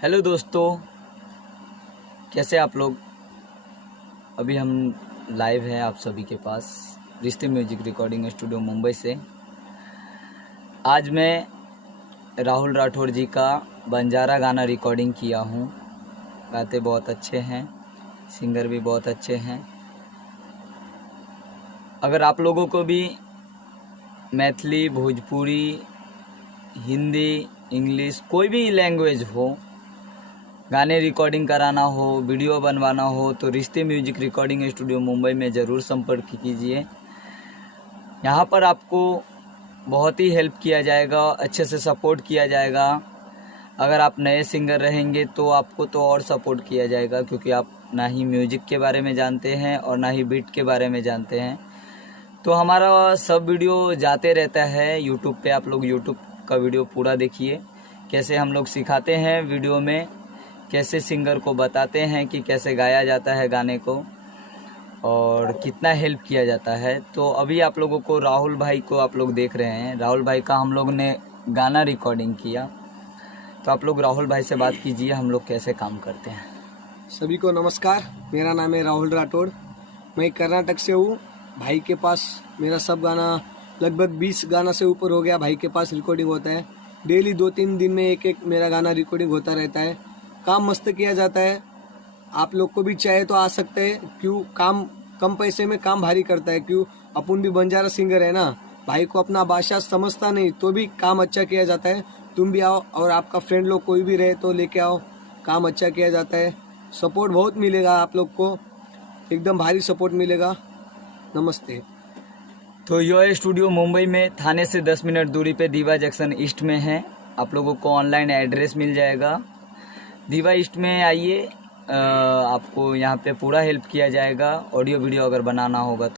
Hello दोस्तों, कैसे आप लोग। अभी हम लाइव हैं आप सभी के पास रिश्ते म्यूजिक रिकॉर्डिंग स्टूडियो मुंबई से। आज मैं राहुल राठौर जी का बंजारा गाना रिकॉर्डिंग किया हूँ। गाते बहुत अच्छे हैं, सिंगर भी बहुत अच्छे हैं। अगर आप लोगों को भी मैथिली, भोजपुरी, हिंदी, इंग्लिश कोई भी लैंग्वेज हो, गाने रिकॉर्डिंग कराना हो, वीडियो बनवाना हो तो रिश्ते म्यूजिक रिकॉर्डिंग स्टूडियो मुंबई में ज़रूर संपर्क कीजिए। यहाँ पर आपको बहुत ही हेल्प किया जाएगा, अच्छे से सपोर्ट किया जाएगा। अगर आप नए सिंगर रहेंगे तो आपको तो और सपोर्ट किया जाएगा, क्योंकि आप ना ही म्यूजिक के बारे में जानते हैं और ना ही बीट के बारे में जानते हैं। तो हमारा सब वीडियो जाते रहता है यूट्यूब पे। आप लोग यूट्यूब का वीडियो पूरा देखिए, कैसे हम लोग सिखाते हैं वीडियो में, कैसे सिंगर को बताते हैं कि कैसे गाया जाता है गाने को और कितना हेल्प किया जाता है। तो अभी आप लोगों को राहुल भाई को आप लोग देख रहे हैं। राहुल भाई का हम लोग ने गाना रिकॉर्डिंग किया, तो आप लोग राहुल भाई से बात कीजिए हम लोग कैसे काम करते हैं। सभी को नमस्कार, मेरा नाम है राहुल राठौर। मैं कर्नाटक से हूँ। भाई के पास मेरा सब गाना लगभग 20 गाना से ऊपर हो गया। भाई के पास रिकॉर्डिंग होता है डेली, 2-3 दिन में एक मेरा गाना रिकॉर्डिंग होता रहता है। काम मस्त किया जाता है। आप लोग को भी चाहे तो आ सकते हैं। क्यों, काम कम पैसे में काम भारी करता है। क्यों, अपन भी बंजारा सिंगर है ना। भाई को अपना भाषा समझता नहीं तो भी काम अच्छा किया जाता है। तुम भी आओ और आपका फ्रेंड लोग कोई भी रहे तो लेके आओ, काम अच्छा किया जाता है। सपोर्ट बहुत मिलेगा आप लोग को, एकदम भारी सपोर्ट मिलेगा। नमस्ते। तो यह स्टूडियो मुंबई में थाने से 10 मिनट दूरी पे दीवा जंक्शन ईस्ट में है। आप लोगों को ऑनलाइन एड्रेस मिल जाएगा। दीवा ईस्ट में आइए, आपको यहाँ पे पूरा हेल्प किया जाएगा। ऑडियो वीडियो अगर बनाना होगा